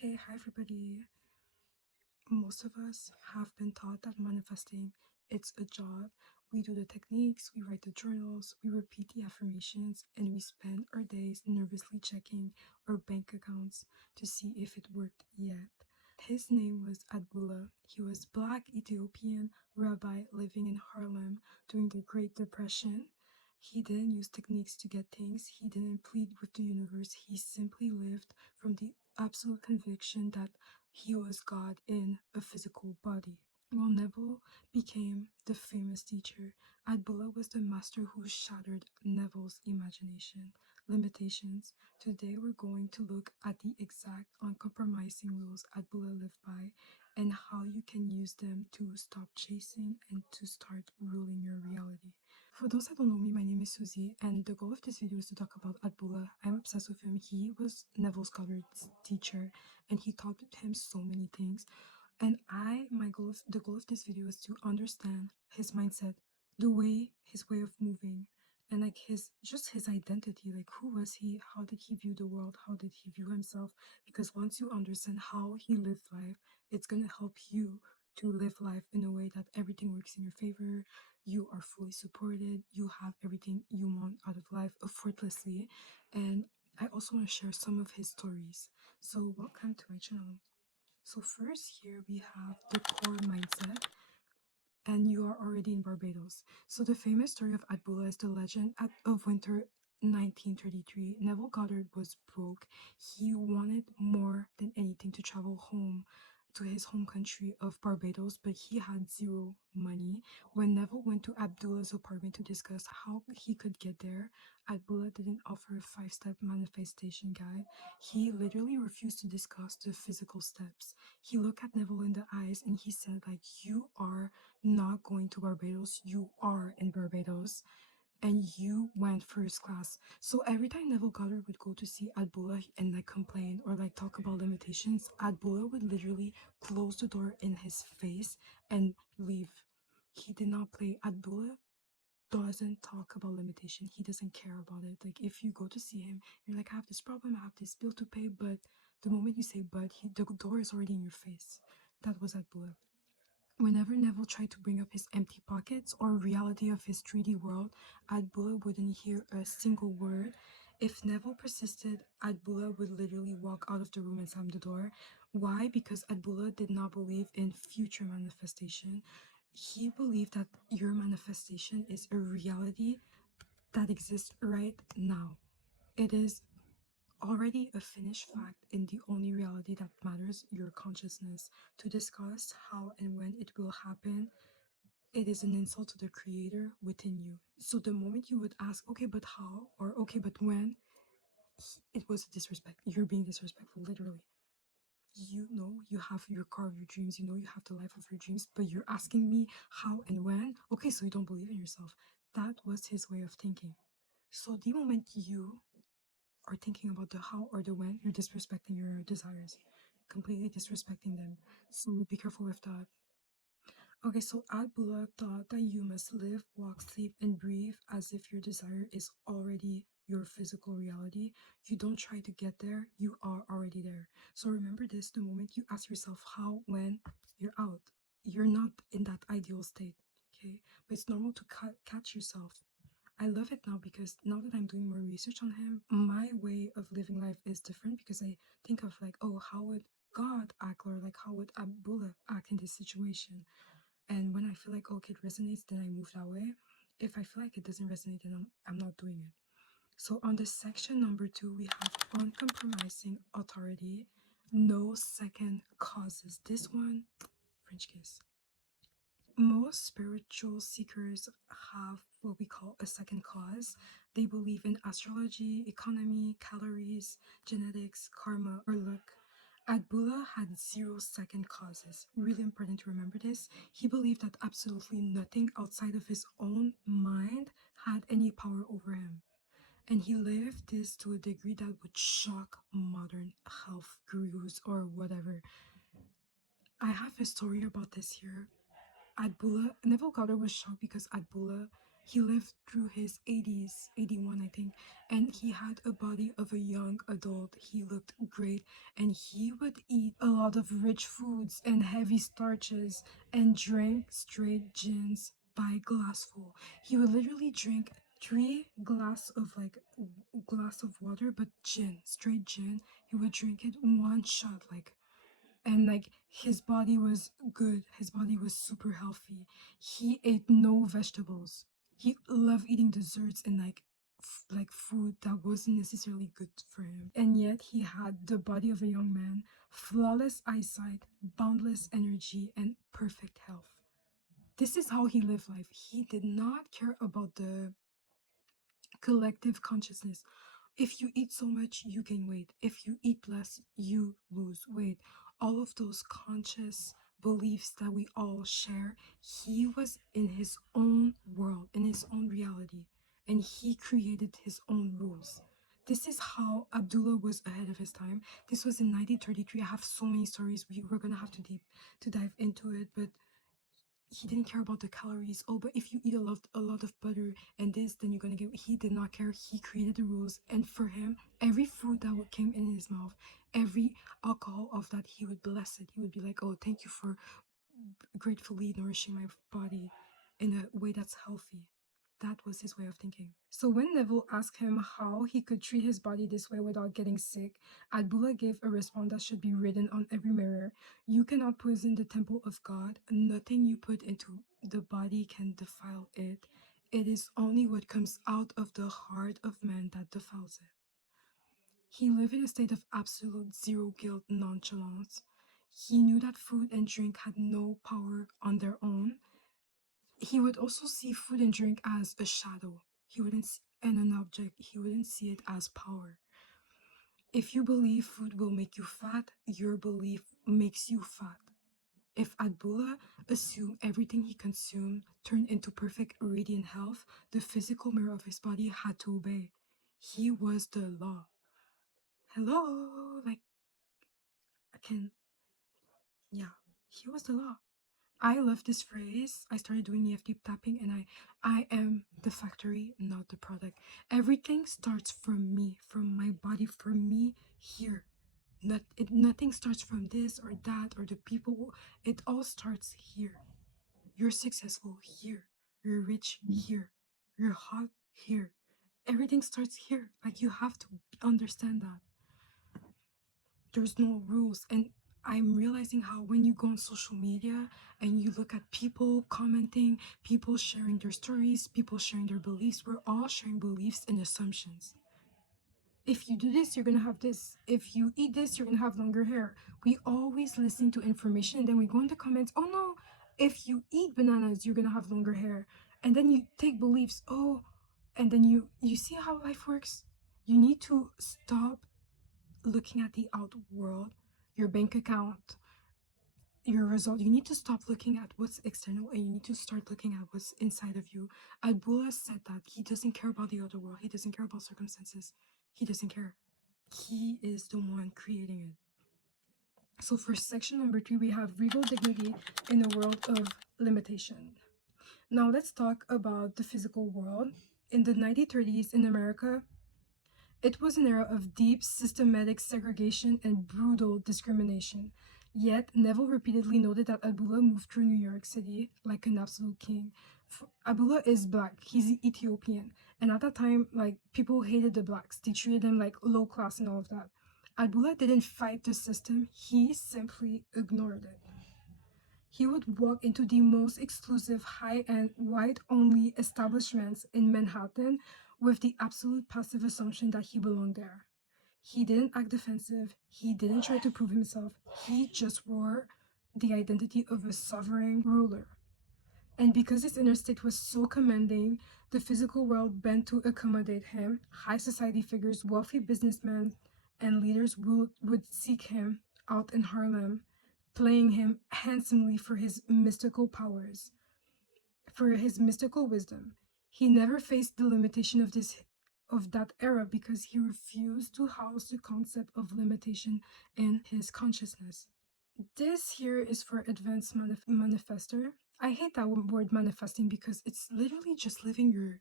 Okay, hi everybody. Most of us have been taught that manifesting it's a job. We do the techniques, we write the journals, we repeat the affirmations, and we spend our days nervously checking our bank accounts to see if it worked yet. His name was Abdullah. He was black Ethiopian rabbi living in Harlem during the Great Depression. He didn't use techniques to get things. He didn't plead with the universe. He simply lived from the absolute conviction that he was God in a physical body. While Neville became the famous teacher, Abdullah was the master who shattered Neville's imagination, limitations. Today we're going to look at the exact uncompromising rules Abdullah lived by and how you can use them to stop chasing and to start ruling your reality. For those that don't know me, my name is Susie, and the goal of this video is to talk about Abdullah. I'm obsessed with him. He was Neville Goddard's teacher, and he taught him so many things. And the goal of this video is to understand his mindset, his way of moving, and like his identity. Like, who was he? How did he view the world? How did he view himself? Because once you understand how he lived life, it's gonna help you to live life in a way that everything works in your favor. You are fully supported. You have everything you want out of life effortlessly. And I also want to share some of his stories. So welcome to my channel. So first here we have the core mindset, and you are already in Barbados. So the famous story of Abdullah is the legend of winter 1933. Neville Goddard was broke. He wanted more than anything to travel home to his home country of Barbados, but he had zero money. When Neville went to Abdullah's apartment to discuss how he could get there, Abdullah didn't offer a 5-step manifestation guide. He literally refused to discuss the physical steps. He looked at Neville in the eyes and he said, like, you are not going to Barbados, you are in Barbados, and you went first class. So every time Neville Goddard would go to see Abdullah and like complain or like talk about limitations, Abdullah would literally close the door in his face and leave. He did not play. Abdullah doesn't talk about limitation. He doesn't care about it. Like, if you go to see him, you're like, I have this problem, I have this bill to pay, but the moment you say but, the door is already in your face. That was Abdullah. Whenever Neville tried to bring up his empty pockets or reality of his 3D world, Abdullah wouldn't hear a single word. If Neville persisted, Abdullah would literally walk out of the room and slam the door. Why? Because Abdullah did not believe in future manifestation. He believed that your manifestation is a reality that exists right now. It is already a finished fact in the only reality that matters, your consciousness. To discuss how and when it will happen, it is an insult to the creator within you. So the moment you would ask, okay, but how, or okay, but when, it was a disrespect. You're being disrespectful, literally. You know you have your car of your dreams, you know you have the life of your dreams, but you're asking me how and when? Okay, so you don't believe in yourself. That was his way of thinking. So the moment you are thinking about the how or the when, you're disrespecting your desires, completely disrespecting them. So be careful with that. Okay, so Abdullah thought that you must live, walk, sleep, and breathe as if your desire is already your physical reality. You don't try to get there, you are already there. So remember this, the moment you ask yourself how, when, you're out. You're not in that ideal state, okay? But it's normal to catch yourself. I love it now because now that I'm doing more research on him, my way of living life is different because I think of like, oh, how would God act, or like how would Abdullah act in this situation? And when I feel like, okay, it resonates, then I move that way. If I feel like it doesn't resonate, then I'm not doing it. So on the section number 2, we have uncompromising authority, no second causes. This one, French kiss. Most spiritual seekers have what we call a second cause. They believe in astrology, economy, calories, genetics, karma, or luck. Abdullah had 0 second causes. Really important to remember this. He believed that absolutely nothing outside of his own mind had any power over him. And he lived this to a degree that would shock modern health gurus or whatever. I have a story about this here. Neville Goddard was shocked because Abdullah, He lived through his 80s, 81, I think, and he had a body of a young adult. He looked great, and he would eat a lot of rich foods and heavy starches and drank straight gins by glassful. He would literally drink 3 glass of glass of water, but gin, straight gin. He would drink it one shot, and his body was good. His body was super healthy. He ate no vegetables. He loved eating desserts and food that wasn't necessarily good for him. And yet he had the body of a young man, flawless eyesight, boundless energy, and perfect health. This is how he lived life. He did not care about the collective consciousness. If you eat so much, you gain weight. If you eat less, you lose weight. All of those conscious beliefs that we all share, he was in his own world, in his own reality, and he created his own rules. This is how Abdullah was ahead of his time. This was in 1933. I have so many stories. We're gonna have to dive into it, but he didn't care about the calories. Oh, but if you eat a lot of butter and this, then you're gonna get. He did not care. He created the rules, and for him, every food that came in his mouth, every alcohol of that, he would bless it. He would be like, "Oh, thank you for gratefully nourishing my body in a way that's healthy." That was his way of thinking. So when Neville asked him how he could treat his body this way without getting sick, Abdullah gave a response that should be written on every mirror. You cannot poison the temple of God. Nothing you put into the body can defile it. It is only what comes out of the heart of man that defiles it. He lived in a state of absolute zero guilt nonchalance. He knew that food and drink had no power on their own. He would also see food and drink as a shadow. He wouldn't see, and an object. He wouldn't see it as power. If you believe food will make you fat, your belief makes you fat. If Abdullah assumed everything he consumed turned into perfect radiant health, the physical mirror of his body had to obey. He was the law. Hello? I can, yeah, he was the law. I love this phrase. I started doing EFT tapping, and I am the factory, not the product. Everything starts from me, from my body, from me here. Nothing starts from this or that or the people. It all starts here. You're successful here. You're rich here. You're hot here. Everything starts here. You have to understand that. There's no rules. And I'm realizing how when you go on social media and you look at people commenting, people sharing their stories, people sharing their beliefs, we're all sharing beliefs and assumptions. If you do this, you're gonna have this. If you eat this, you're gonna have longer hair. We always listen to information and then we go in the comments, oh no, if you eat bananas, you're gonna have longer hair. And then you take beliefs, oh, and then you see how life works. You need to stop looking at the out world, your bank account, your result. You need to stop looking at what's external and you need to start looking at what's inside of you. Abdullah said that he doesn't care about the other world. He doesn't care about circumstances. He doesn't care. He is the one creating it. So for section number 3, we have regal dignity in a world of limitation. Now let's talk about the physical world. In the 1930s in America, it was an era of deep systematic segregation and brutal discrimination. Yet, Neville repeatedly noted that Abdullah moved through New York City like an absolute king. Abdullah is black, he's Ethiopian, and at that time, people hated the blacks. They treated them like low class and all of that. Abdullah didn't fight the system, he simply ignored it. He would walk into the most exclusive, high-end, white-only establishments in Manhattan with the absolute passive assumption that he belonged there. He didn't act defensive. He didn't try to prove himself. He just wore the identity of a sovereign ruler. And because his inner state was so commanding, the physical world bent to accommodate him. High society figures, wealthy businessmen, and leaders would seek him out in Harlem, playing him handsomely for his mystical powers, for his mystical wisdom. He never faced the limitation of that era because he refused to house the concept of limitation in his consciousness. This here is for advanced manifester. I hate that word manifesting because it's literally just living your.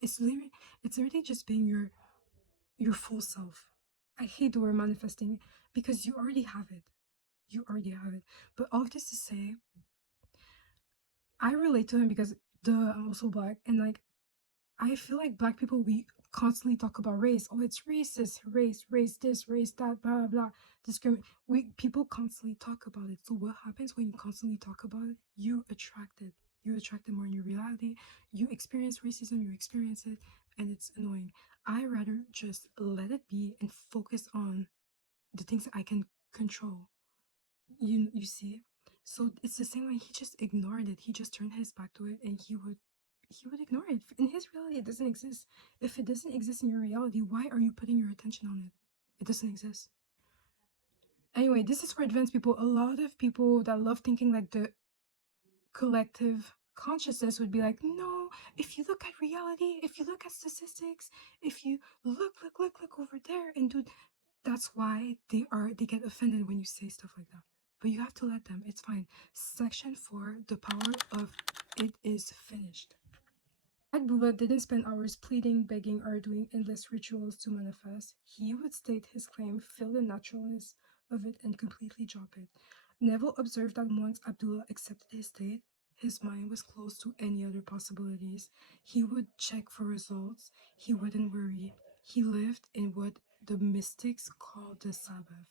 It's literally just being your full self. I hate the word manifesting because you already have it. You already have it. But all of this to say, I relate to him because I'm also black, and like I feel like black people, we constantly talk about race. Oh, it's racist, race this, race that, blah blah blah. Discriminate. We people constantly talk about it. So what happens when you constantly talk about it? You attract it. You attract it more in your reality. You experience racism. You experience it, and it's annoying. I rather just let it be and focus on the things that I can control. You see. So it's the same way he just ignored it. He just turned his back to it, and he would ignore it. In his reality, it doesn't exist. If it doesn't exist in your reality, why are you putting your attention on it? It doesn't exist. Anyway, this is for advanced people. A lot of people that love thinking like the collective consciousness would be like, no, if you look at reality, if you look at statistics, if you look over there and do, that's why they get offended when you say stuff like that. But you have to let them. It's fine. Section 4, the power of it is finished. Abdullah didn't spend hours pleading, begging, or doing endless rituals to manifest. He would state his claim, feel the naturalness of it, and completely drop it. Neville observed that once Abdullah accepted his state, his mind was closed to any other possibilities. He would check for results. He wouldn't worry. He lived in what the mystics called the Sabbath,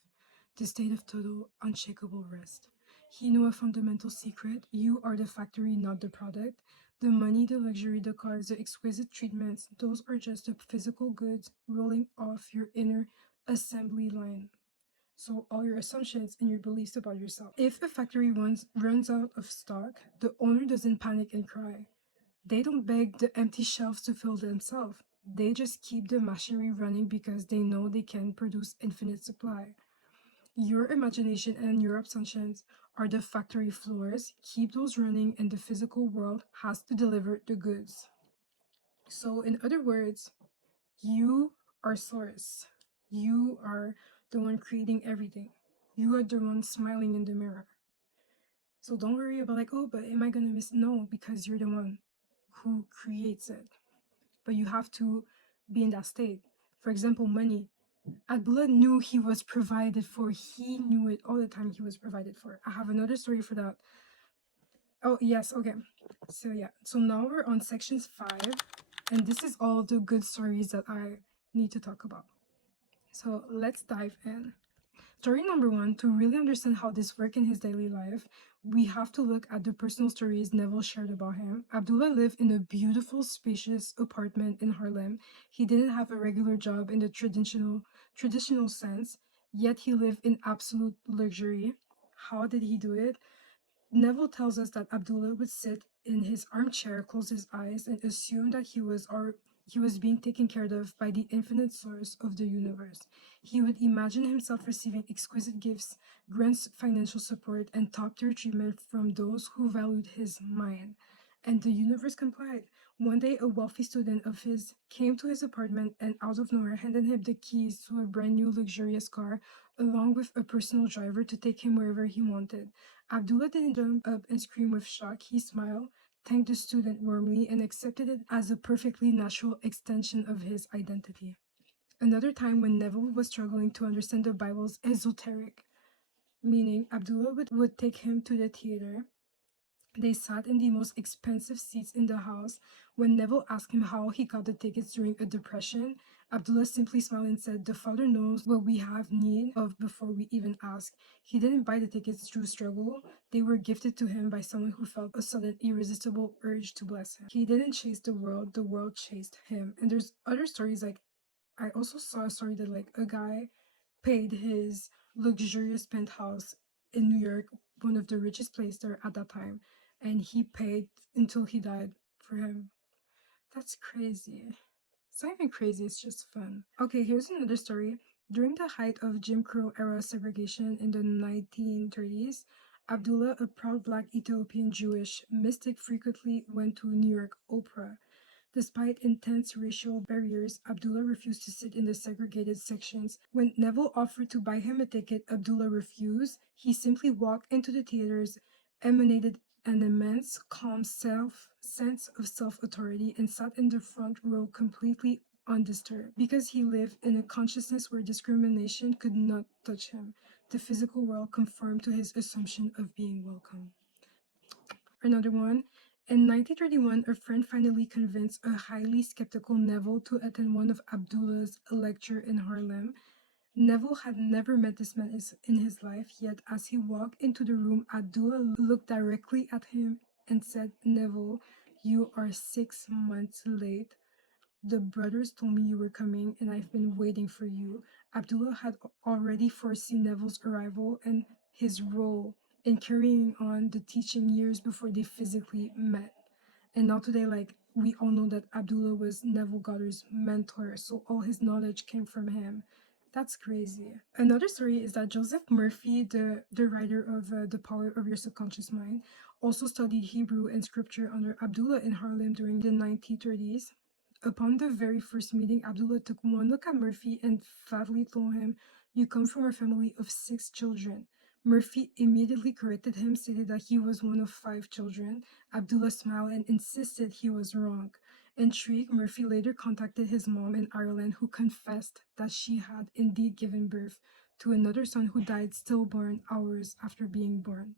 the state of total, unshakable rest. He knew a fundamental secret: you are the factory, not the product. The money, the luxury, the cars, the exquisite treatments, those are just the physical goods rolling off your inner assembly line. So all your assumptions and your beliefs about yourself. If a factory runs out of stock, the owner doesn't panic and cry. They don't beg the empty shelves to fill themselves. They just keep the machinery running because they know they can produce infinite supply. Your imagination and your assumptions are the factory floors. Keep those running, and the physical world has to deliver the goods. So, in other words, you are source. You are the one creating everything. You are the one smiling in the mirror. So don't worry about like, oh, but am I gonna miss? No, because you're the one who creates it. But you have to be in that state. For example, money. Abdullah knew he was provided for. He knew it all the time. He was provided for. I have another story for that. Oh, yes, okay. So, yeah. So now we're on sections 5. And this is all the good stories that I need to talk about. So let's dive in. Story number 1, to really understand how this works in his daily life, we have to look at the personal stories Neville shared about him. Abdullah lived in a beautiful, spacious apartment in Harlem. He didn't have a regular job in the traditional sense, yet he lived in absolute luxury. How did he do it? Neville tells us that Abdullah would sit in his armchair, close his eyes, and assume that he was being taken care of by the infinite source of the universe. He would imagine himself receiving exquisite gifts, grand financial support, and top-tier treatment from those who valued his mind. And the universe complied. One day, a wealthy student of his came to his apartment and out of nowhere handed him the keys to a brand new luxurious car, along with a personal driver to take him wherever he wanted. Abdullah didn't jump up and scream with shock. He smiled, thanked the student warmly, and accepted it as a perfectly natural extension of his identity. Another time when Neville was struggling to understand the Bible's esoteric meaning, Abdullah would take him to the theater. They sat in the most expensive seats in the house. When Neville asked him how he got the tickets during a depression, Abdullah simply smiled and said, "The Father knows what we have need of before we even ask." He didn't buy the tickets through struggle. They were gifted to him by someone who felt a sudden irresistible urge to bless him. He didn't chase the world chased him. And there's other stories like, I also saw a story that like a guy paid his luxurious penthouse in New York, one of the richest places there at that time, and he paid until he died for him. That's crazy. It's not even crazy, it's just fun. Okay, here's another story. During the height of Jim Crow era segregation in the 1930s, Abdullah, a proud black Ethiopian Jewish mystic, frequently went to New York Opera. Despite intense racial barriers, Abdullah refused to sit in the segregated sections. When Neville offered to buy him a ticket, Abdullah refused. He simply walked into the theaters, emanated an immense, calm sense of self-authority, and sat in the front row completely undisturbed. Because he lived in a consciousness where discrimination could not touch him, the physical world conformed to his assumption of being welcome. Another one. In 1931, a friend finally convinced a highly skeptical Neville to attend one of Abdullah's lectures in Harlem. Neville had never met this man in his life, yet as he walked into the room, Abdullah looked directly at him and said, "Neville, you are 6 months late. The brothers told me you were coming, and I've been waiting for you." Abdullah had already foreseen Neville's arrival and his role in carrying on the teaching years before they physically met. And now today, like, we all know that Abdullah was Neville Goddard's mentor, so all his knowledge came from him. That's crazy. Another story is that Joseph Murphy, the writer of The Power of Your Subconscious Mind, also studied Hebrew and scripture under Abdullah in Harlem during the 1930s. Upon the very first meeting, Abdullah took one look at Murphy and flatly told him, "You come from a family of 6 children." Murphy immediately corrected him, stated that he was one of 5 children. Abdullah smiled and insisted he was wrong. Intrigued, Murphy later contacted his mom in Ireland, who confessed that she had indeed given birth to another son who died stillborn hours after being born,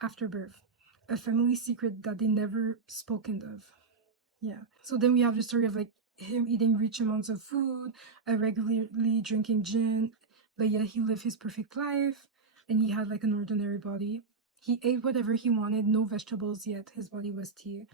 after birth. A family secret that they never spoken of. Yeah. So then we have the story of like him eating rich amounts of food, regularly drinking gin, but yet he lived his perfect life and he had like an ordinary body. He ate whatever he wanted, no vegetables, yet his body was tea.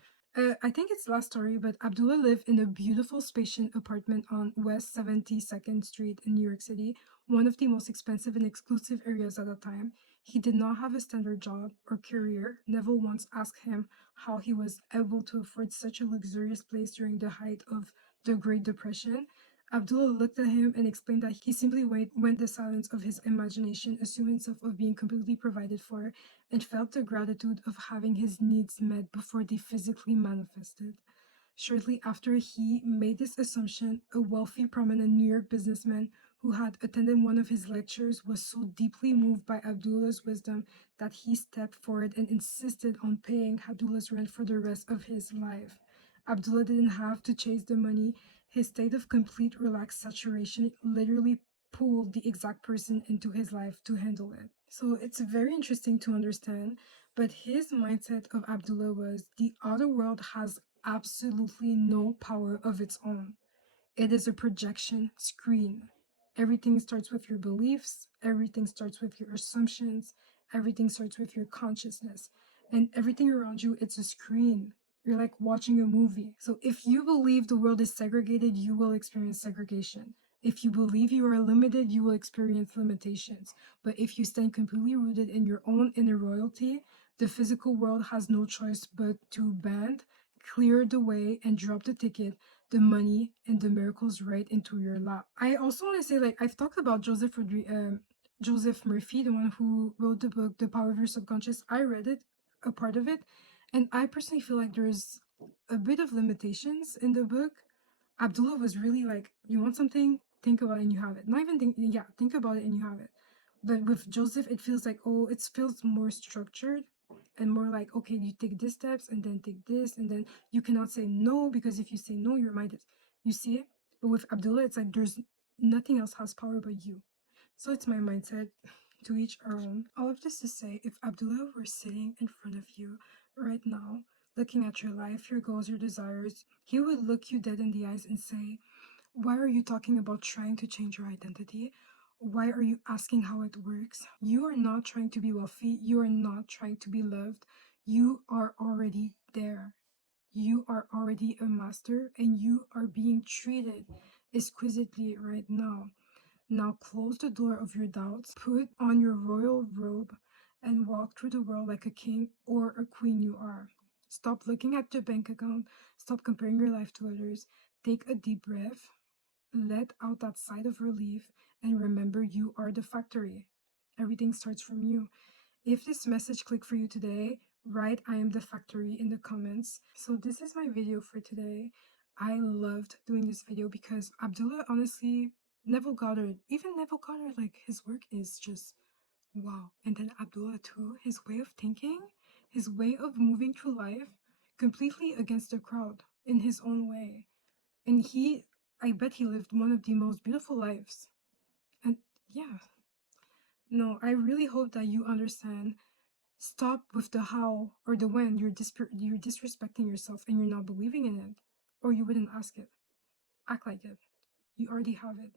I think it's last story, but Abdullah lived in a beautiful, spacious apartment on West 72nd Street in New York City, one of the most expensive and exclusive areas at the time. He did not have a standard job or career. Neville once asked him how he was able to afford such a luxurious place during the height of the Great Depression. Abdullah looked at him and explained that he simply went the silence of his imagination, assuming himself of being completely provided for, and felt the gratitude of having his needs met before they physically manifested. Shortly after he made this assumption, a wealthy, prominent New York businessman who had attended one of his lectures was so deeply moved by Abdullah's wisdom that he stepped forward and insisted on paying Abdullah's rent for the rest of his life. Abdullah didn't have to chase the money. His state of complete relaxed saturation literally pulled the exact person into his life to handle it. So it's very interesting to understand, but his mindset of Abdullah was the outer world has absolutely no power of its own. It is a projection screen. Everything starts with your beliefs, everything starts with your assumptions, everything starts with your consciousness. And everything around you, it's a screen. You're like watching a movie. So if you believe the world is segregated, you will experience segregation. If you believe you are limited, you will experience limitations. But if you stand completely rooted in your own inner royalty, the physical world has no choice but to bend, clear the way, and drop the ticket, the money, and the miracles right into your lap. I also want to say, like, I've talked about Joseph Murphy, the one who wrote the book The Power of Your Subconscious. I read it, a part of it, and I personally feel like there's a bit of limitations in the book. Abdullah was really like, you want something, think about it and you have it. Not even think, yeah, think about it and you have it. But with Joseph, it feels like, oh, it feels more structured and more like, okay, you take these steps and then take this, and then you cannot say no, because if you say no, your mind is, you see it. But with Abdullah, it's like there's nothing else has power but you. So it's my mindset. To each our own. All of this to say, if Abdullah were sitting in front of you right now, looking at your life, your goals, your desires, he would look you dead in the eyes and say, "Why are you talking about trying to change your identity? Why are you asking how it works? You are not trying to be wealthy. You are not trying to be loved. You are already there. You are already a master and you are being treated exquisitely right now. Now close the door of your doubts, put on your royal robe, and walk through the world like a king or a queen you are. Stop looking at your bank account. Stop comparing your life to others. Take a deep breath. Let out that sigh of relief and remember you are the factory. Everything starts from you. If this message clicked for you today, write "I am the factory" in the comments. So this is my video for today. I loved doing this video because Abdullah, honestly, Neville Goddard, even Neville Goddard, like his work is just wow. And then Abdullah too, his way of thinking, his way of moving through life, completely against the crowd in his own way. And I bet he lived one of the most beautiful lives. And yeah, no, I really hope that you understand. Stop with the how or the when. You're disrespecting yourself and you're not believing in it, or you wouldn't ask it. Act like it. You already have it.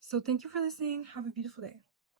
So thank you for listening. Have a beautiful day.